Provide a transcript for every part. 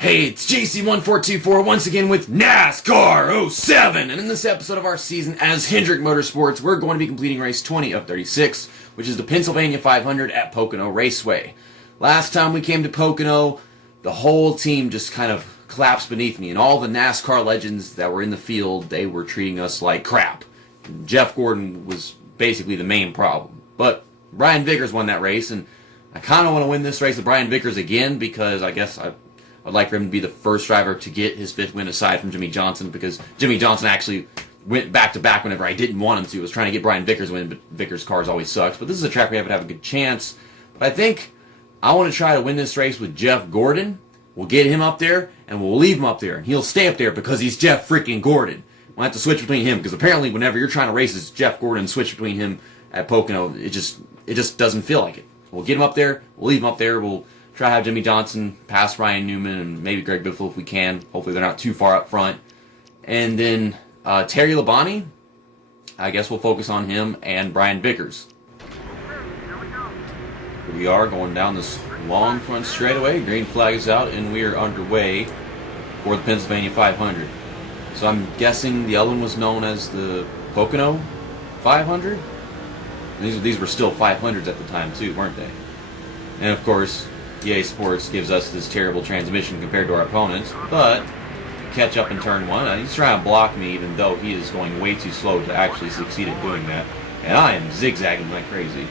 Hey, it's JC1424 once again with NASCAR 07, and in this episode of our season as Hendrick Motorsports, we're going to be completing race 20 of 36, which is the Pennsylvania 500 at Pocono Raceway. Last time we came to Pocono, the whole team just kind of collapsed beneath me, and all the NASCAR legends that were in the field, they were treating us like crap. Jeff Gordon was basically the main problem, but Brian Vickers won that race, and I kind of want to win this race with Brian Vickers again because I guess I'd like for him to be the first driver to get his fifth win aside from Jimmie Johnson, because Jimmie Johnson actually went back-to-back whenever I didn't want him to. I was trying to get Brian Vickers win, but Vickers' cars always sucks. But this is a track we have a good chance. But I think I want to try to win this race with Jeff Gordon. We'll get him up there, and we'll leave him up there. And he'll stay up there because he's Jeff freaking Gordon. We'll have to switch between him, because apparently whenever you're trying to race as Jeff Gordon, switch between him at Pocono, it just doesn't feel like it. We'll get him up there, we'll leave him up there, we'll try to have Jimmie Johnson pass Ryan Newman and maybe Greg Biffle if we can. Hopefully they're not too far up front. And then Terry Labonte, I guess we'll focus on him and Brian Vickers. Here we are going down this long front straightaway. Green flag is out and we are underway for the Pennsylvania 500. So I'm guessing the other one was known as the Pocono 500. These were still 500s at the time too, weren't they? And of course, EA Sports gives us this terrible transmission compared to our opponents, but catch up in turn one. He's trying to block me even though he is going way too slow to actually succeed at doing that. And I am zigzagging like crazy.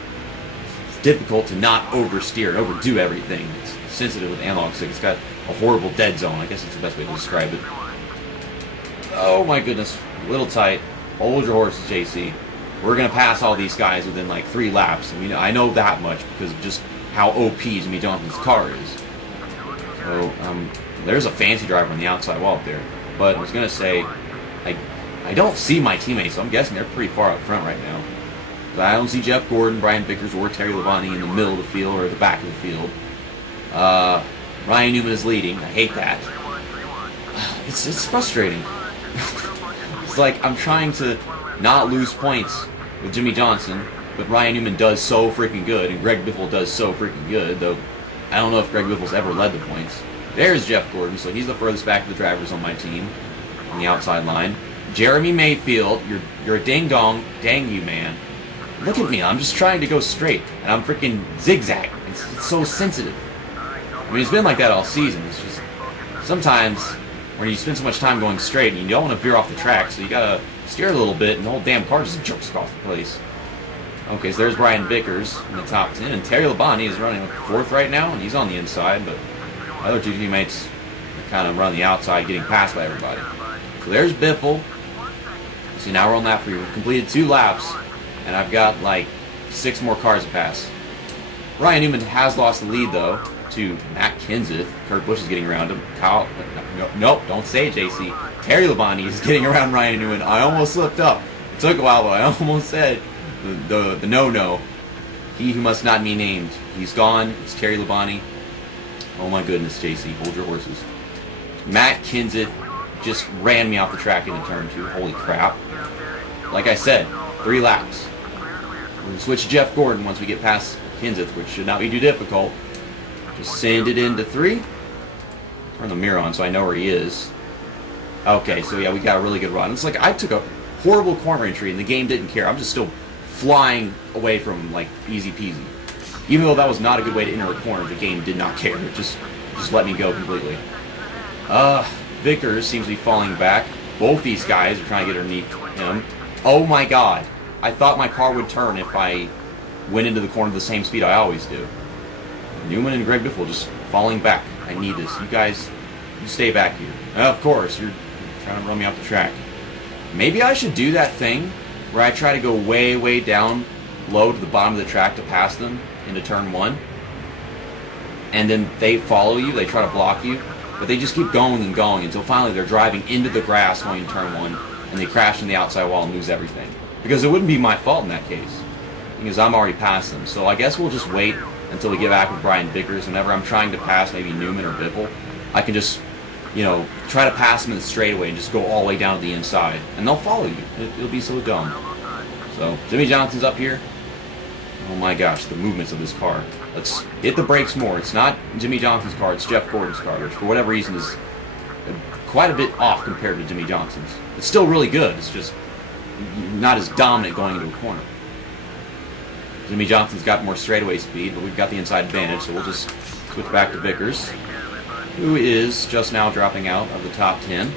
It's difficult to not oversteer and overdo everything. It's sensitive with analog stick. It's got a horrible dead zone. I guess it's the best way to describe it. Oh my goodness, a little tight. Hold your horses, JC. We're going to pass all these guys within like 3 laps. I know that much because of just how OP Jimmie Johnson's car is. So, there's a fancy driver on the outside wall up there. But I was going to say, I don't see my teammates, so I'm guessing they're pretty far up front right now. But I don't see Jeff Gordon, Brian Vickers, or Terry Labonte in the middle of the field or the back of the field. Ryan Newman is leading. I hate that. It's frustrating. It's like I'm trying to not lose points with Jimmie Johnson, but Ryan Newman does so freaking good, and Greg Biffle does so freaking good, though I don't know if Greg Biffle's ever led the points. There's Jeff Gordon, so he's the furthest back of the drivers on my team, on the outside line. Jeremy Mayfield, you're a ding-dong, dang you, man. Look at me, I'm just trying to go straight, and I'm freaking zigzagging. It's so sensitive. It's been like that all season. It's just, sometimes, when you spend so much time going straight, and you don't want to veer off the track, so you gotta steer a little bit, and the whole damn car just jerks across the place. Okay, so there's Brian Vickers in the top 10, and Terry Labonte is running 4th right now, and he's on the inside, but my other 2 teammates kind of run the outside, getting passed by everybody. So there's Biffle. See, now we're on lap 3. We've completed 2 laps, and I've got like 6 more cars to pass. Ryan Newman has lost the lead, though, to Matt Kenseth. Kurt Busch is getting around him. Nope, don't say it, JC. Terry Labonte is getting around Ryan Newman. I almost slipped up. It took a while, but I almost said the no-no. He who must not be named. He's gone. It's Terry Labonte. Oh my goodness, JC. Hold your horses. Matt Kenseth just ran me off the track into turn 2. Holy crap. Like I said, 3 laps. We're going to switch to Jeff Gordon once we get past Kenseth, which should not be too difficult. Just send it into 3. Turn the mirror on so I know where he is. Okay, so yeah, we got a really good run. It's like I took a horrible corner entry and the game didn't care. I'm just still flying away from him like easy peasy. Even though that was not a good way to enter a corner, the game did not care. It just let me go completely. Vickers seems to be falling back. Both these guys are trying to get underneath him. Oh my god. I thought my car would turn if I went into the corner the same speed I always do. Newman and Greg Biffle just falling back. I need this. You guys, you stay back here. Of course, you're trying to run me off the track. Maybe I should do that thing where I try to go way, way down low to the bottom of the track to pass them into turn 1. And then they follow you, they try to block you, but they just keep going and going until finally they're driving into the grass going to turn 1, and they crash in the outside wall and lose everything. Because it wouldn't be my fault in that case, because I'm already past them. So I guess we'll just wait until we get back with Brian Vickers. Whenever I'm trying to pass maybe Newman or Biffle, I can just, try to pass them in the straightaway and just go all the way down to the inside. And they'll follow you. It'll be so dumb. So, Jimmie Johnson's up here. Oh my gosh, the movements of this car. Let's hit the brakes more. It's not Jimmy Johnson's car, it's Jeff Gordon's car, which for whatever reason is quite a bit off compared to Jimmy Johnson's. It's still really good, it's just not as dominant going into a corner. Jimmy Johnson's got more straightaway speed, but we've got the inside advantage, so we'll just switch back to Vickers, who is just now dropping out of the top 10.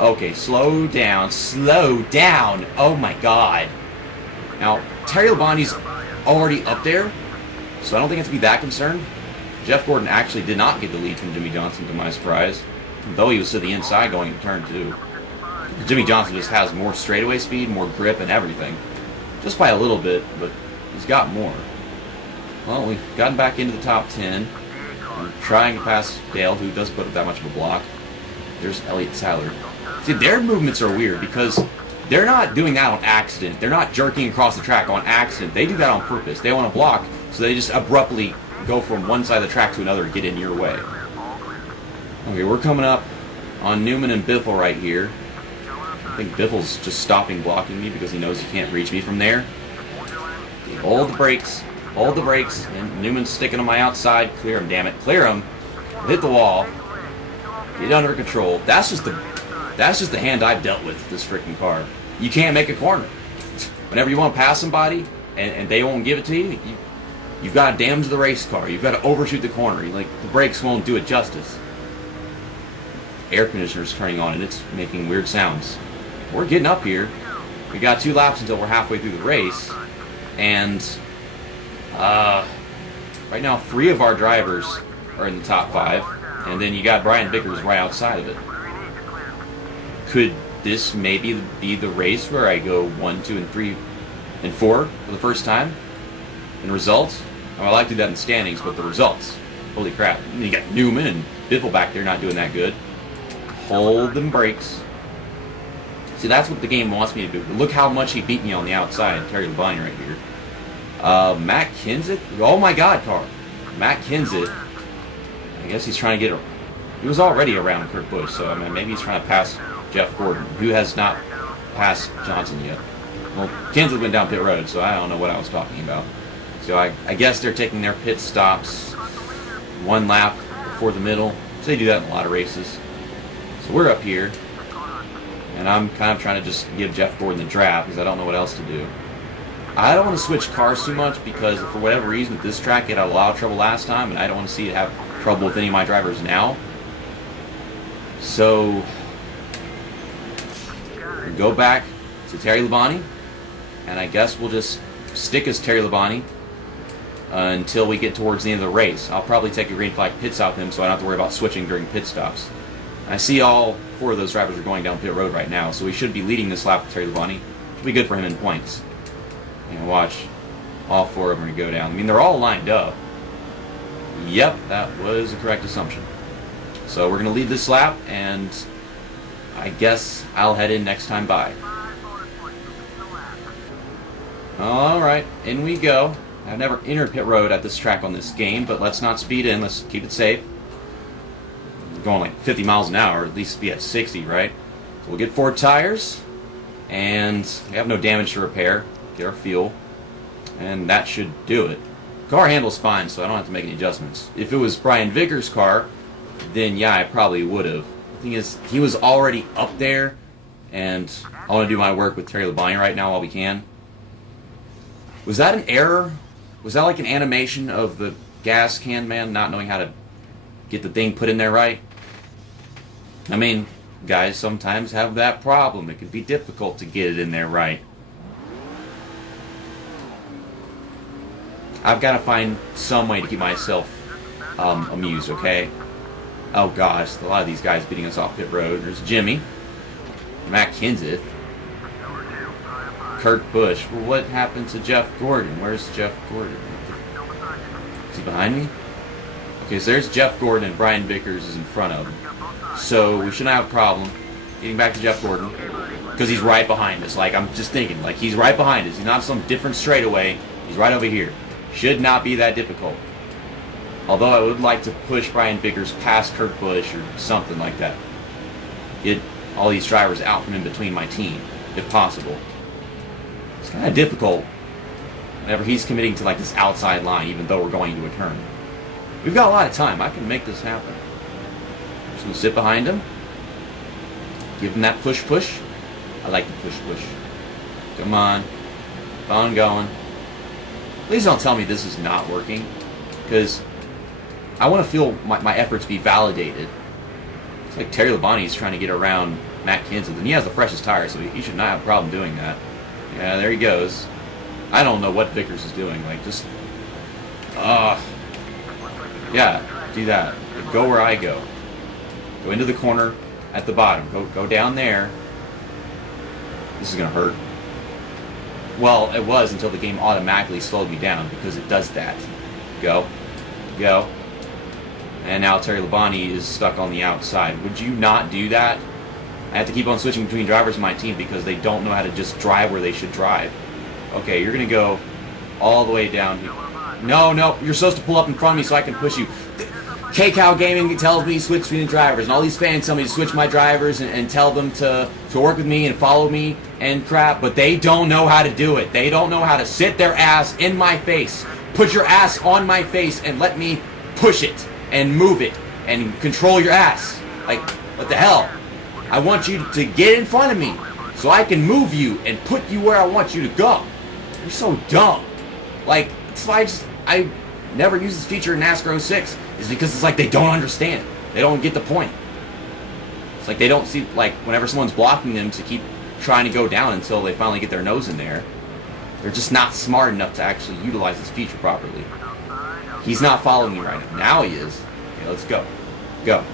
Okay, slow down, slow down! Oh my god. Now, Terry Labonte's already up there, so I don't think I have to be that concerned. Jeff Gordon actually did not get the lead from Jimmy Johnson, to my surprise, though he was to the inside going into turn 2. Jimmy Johnson just has more straightaway speed, more grip, and everything. Just by a little bit, but he's got more. Well, we've gotten back into the top 10. I'm trying to pass Dale, who doesn't put up that much of a block. There's Elliott Sadler. See, their movements are weird because they're not doing that on accident. They're not jerking across the track on accident. They do that on purpose. They want to block, so they just abruptly go from one side of the track to another to get in your way. Okay, we're coming up on Newman and Biffle right here. I think Biffle's just stopping blocking me because he knows he can't reach me from there. Okay, hold the brakes, and Newman's sticking on my outside. Clear him, damn it, clear him. Hit the wall. Get under control. That's just the hand I've dealt with this freaking car. You can't make a corner. Whenever you want to pass somebody and they won't give it to you, you've got to damage the race car. You've got to overshoot the corner. Like, the brakes won't do it justice. Air conditioner's turning on and it's making weird sounds. We're getting up here. We got 2 laps until we're halfway through the race, and right now 3 of our drivers are in the top 5, and then you got Brian Vickers right outside of it. Could this maybe be the race where I go 1, 2, and 3, and 4 for the first time in results? I like to do that in standings, but the results, holy crap! You got Newman and Biffle back there not doing that good. Hold them brakes. See, that's what the game wants me to do. Look how much he beat me on the outside. Terry Labonte right here. Matt Kenseth? Oh my god, car. Matt Kenseth. I guess he's trying to get... He was already around Kurt Busch, so I mean, maybe he's trying to pass Jeff Gordon, who has not passed Johnson yet. Well, Kenseth went down pit road, so I don't know what I was talking about. So I guess they're taking their pit stops 1 lap before the middle. So they do that in a lot of races. So we're up here. And I'm kind of trying to just give Jeff Gordon the draft because I don't know what else to do. I don't want to switch cars too much because for whatever reason with this track it had a lot of trouble last time, and I don't want to see it have trouble with any of my drivers now. So we go back to Terry Labonte, and I guess we'll just stick as Terry Labonte until we get towards the end of the race. I'll probably take a green flag pit stop him so I don't have to worry about switching during pit stops. I see all 4 of those drivers are going down pit road right now, so we should be leading this lap with Terry Labonte. Should be good for him in points. And watch, all 4 of them are going to go down. I mean, they're all lined up. Yep, that was a correct assumption. So we're going to lead this lap, and I guess I'll head in next time by. Alright, in we go. I've never entered pit road at this track on this game, but let's not speed in. Let's keep it safe. Going like 50 miles an hour, at least be at 60, right? So we'll get 4 tires, and we have no damage to repair. Get our fuel, and that should do it. Car handles fine, so I don't have to make any adjustments. If it was Brian Vickers' car, then yeah, I probably would have. The thing is, he was already up there, and I want to do my work with Terry Labonte right now while we can. Was that an error? Was that like an animation of the gas can man not knowing how to get the thing put in there right? I mean, guys sometimes have that problem. It can be difficult to get it in there right. I've got to find some way to keep myself amused, okay? Oh gosh, a lot of these guys beating us off pit road. There's Jimmy, Matt Kenseth, Kurt Busch. Well, what happened to Jeff Gordon? Where's Jeff Gordon? Is he behind me? Okay, so there's Jeff Gordon and Brian Vickers is in front of him. So we shouldn't have a problem getting back to Jeff Gordon because he's right behind us. Like, I'm just thinking, like, he's right behind us. He's not some different straightaway. He's right over here. Should not be that difficult. Although I would like to push Brian Vickers past Kurt Busch or something like that. Get all these drivers out from in between my team, if possible. It's kind of difficult whenever he's committing to like this outside line, even though we're going to a turn. We've got a lot of time. I can make this happen. Just gonna sit behind him. Give him that push. I like the push. Come on. Keep on going. Please don't tell me this is not working, because I want to feel my efforts be validated. It's like Terry Labonte is trying to get around Matt Kenseth, and he has the freshest tires, so he should not have a problem doing that. Yeah, there he goes. I don't know what Vickers is doing. Like, just... yeah, do that. Go where I go. Go into the corner at the bottom. Go down there. This is going to hurt. Well, it was until the game automatically slowed me down, because it does that. Go. And now Terry Labonte is stuck on the outside. Would you not do that? I have to keep on switching between drivers in my team because they don't know how to just drive where they should drive. Okay, you're going to go all the way down here. No, you're supposed to pull up in front of me so I can push you. K-Cow Gaming tells me to switch between the drivers, and all these fans tell me to switch my drivers and tell them to work with me and follow me and crap, but they don't know how to do it. They don't know how to sit their ass in my face, put your ass on my face, and let me push it and move it and control your ass. Like, what the hell? I want you to get in front of me so I can move you and put you where I want you to go. You're so dumb. Like, that's why I never use this feature in NASCAR 06, is because it's like they don't understand. They don't get the point. It's like they don't see, like, whenever someone's blocking them to keep trying to go down until they finally get their nose in there, they're just not smart enough to actually utilize this feature properly. He's not following me right now. Now he is. Okay, let's go. Go.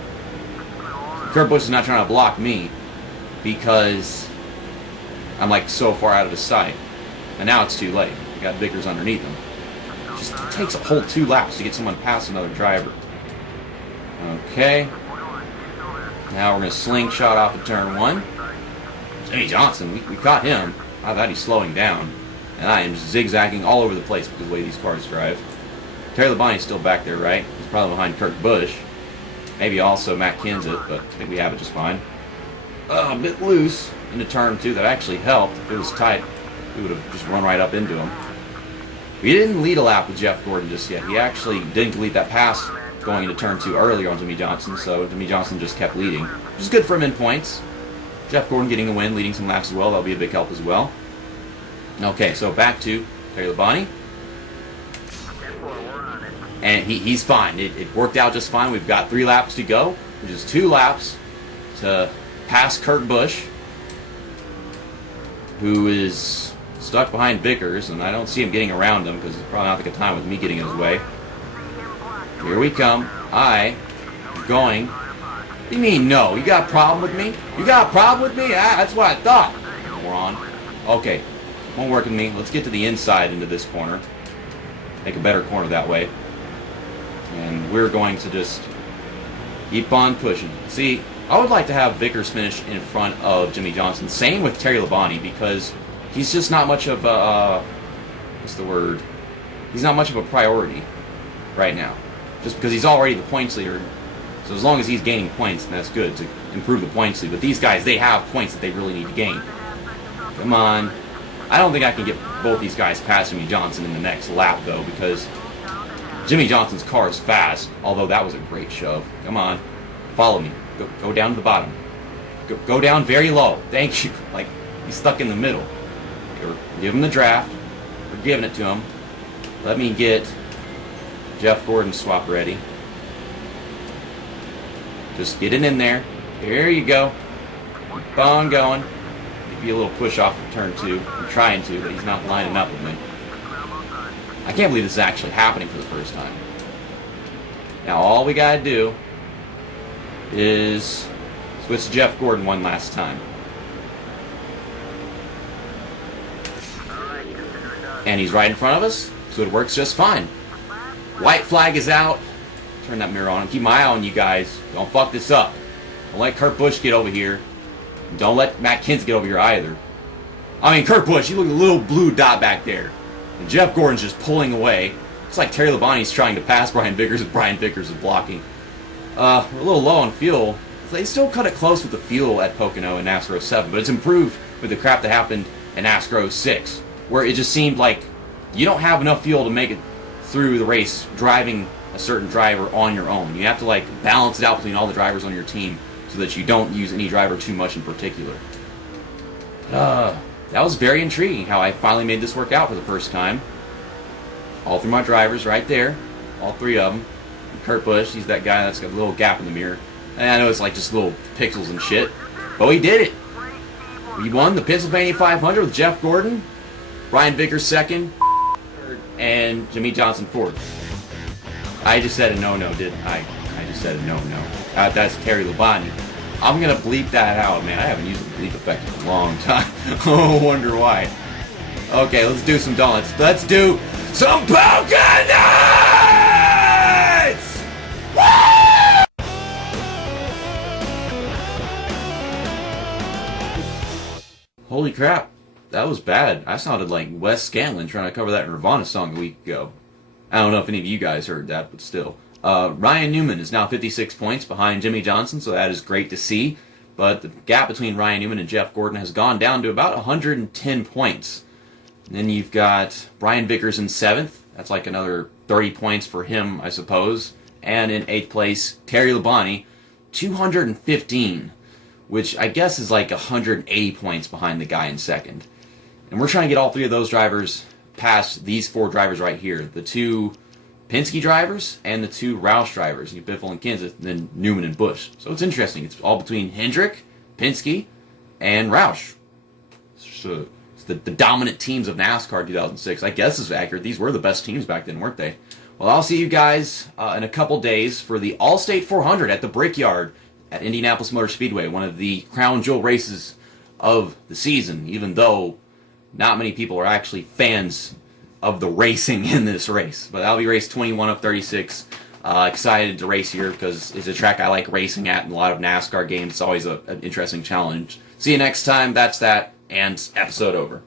Kurt Busch is not trying to block me because I'm like so far out of his sight. And now it's too late. We got Vickers underneath him. It takes a whole 2 laps to get someone past another driver. Okay. Now we're going to slingshot off of turn 1. Jimmie Johnson, we caught him. I thought he's slowing down. And I am just zigzagging all over the place because of the way these cars drive. Terry Labonte's still back there, right? He's probably behind Kurt Busch. Maybe also Matt Kenseth, but I think we have it just fine. A bit loose into turn 2. That actually helped. If it was tight, we would have just run right up into him. We didn't lead a lap with Jeff Gordon just yet. He actually didn't complete that pass going into turn 2 earlier on Jimmie Johnson, so Jimmie Johnson just kept leading, which is good for him in points. Jeff Gordon getting a win, leading some laps as well. That'll be a big help as well. Okay, so back to Terry Labonte. And he's fine. It worked out just fine. We've got 3 laps to go, which is 2 laps to pass Kurt Busch, who is stuck behind Vickers, and I don't see him getting around him because he's probably not the good time with me getting in his way. Here we come. I am going. What do you mean no? You got a problem with me? You got a problem with me? That's what I thought. Moron. Okay. Won't work with me. Let's get to the inside into this corner. Make a better corner that way. And we're going to just keep on pushing. See, I would like to have Vickers finish in front of Jimmie Johnson. Same with Terry Labonte, because he's just not much of a, what's the word? He's not much of a priority right now. Just because he's already the points leader. So as long as he's gaining points, then that's good to improve the points lead. But these guys, they have points that they really need to gain. Come on. I don't think I can get both these guys past Jimmie Johnson in the next lap, though, because Jimmie Johnson's car is fast, although that was a great shove. Come on. Follow me. Go down to the bottom. Go down very low. Thank you. Like, he's stuck in the middle. Give him the draft. We're giving it to him. Let me get Jeff Gordon swap ready. Just get it in there. There you go. Keep on going. Give you a little push off of turn 2. I'm trying to, but he's not lining up with me. I can't believe this is actually happening for the first time. Now all we gotta do is switch to Jeff Gordon one last time. And he's right in front of us, so it works just fine. White flag is out. Turn that mirror on. Keep my eye on you guys. Don't fuck this up. Don't let Kurt Busch get over here. Don't let Matt Kenseth get over here either. I mean, Kurt Busch, you look at a little blue dot back there. And Jeff Gordon's just pulling away. It's like Terry Labonte's trying to pass Brian Vickers, and Brian Vickers is blocking. We're a little low on fuel. They still cut it close with the fuel at Pocono in NASCAR 07, but it's improved with the crap that happened in NASCAR 06, where it just seemed like you don't have enough fuel to make it through the race driving a certain driver on your own. You have to like balance it out between all the drivers on your team so that you don't use any driver too much in particular. That was very intriguing how I finally made this work out for the first time. All three of my drivers right there, all three of them. And Kurt Busch, he's that guy that's got a little gap in the mirror. And I know it's like just little pixels and shit, but we did it. We won the Pennsylvania 500 with Jeff Gordon, Brian Vickers second, and Jimmie Johnson fourth. I just said a no-no, didn't I? I just said a no-no. That's Terry Labonte. I'm going to bleep that out, man. I haven't used the bleep effect in a long time. Oh, wonder why. Okay, let's do some donuts. Let's do some Poconos! Woo! Holy crap. That was bad. I sounded like Wes Scanlon trying to cover that Nirvana song a week ago. I don't know if any of you guys heard that, but still. Ryan Newman is now 56 points behind Jimmie Johnson, so that is great to see. But the gap between Ryan Newman and Jeff Gordon has gone down to about 110 points. And then you've got Brian Vickers in 7th. That's like another 30 points for him, I suppose. And in 8th place, Terry Labonte, 215, which I guess is like 180 points behind the guy in 2nd. And we're trying to get all three of those drivers past these 4 drivers right here. The 2 Penske drivers and the 2 Roush drivers, Biffle and Kenseth, and then Newman and Busch. So it's interesting. It's all between Hendrick, Penske, and Roush. So it's the dominant teams of NASCAR 2006. I guess is accurate. These were the best teams back then, weren't they? Well, I'll see you guys in a couple days for the All-State 400 at the Brickyard at Indianapolis Motor Speedway, one of the crown jewel races of the season, even though not many people are actually fans of the racing in this race. But that'll be race 21 of 36. Excited to race here because it's a track I like racing at in a lot of NASCAR games. It's always an interesting challenge. See you next time. That's that, and episode over.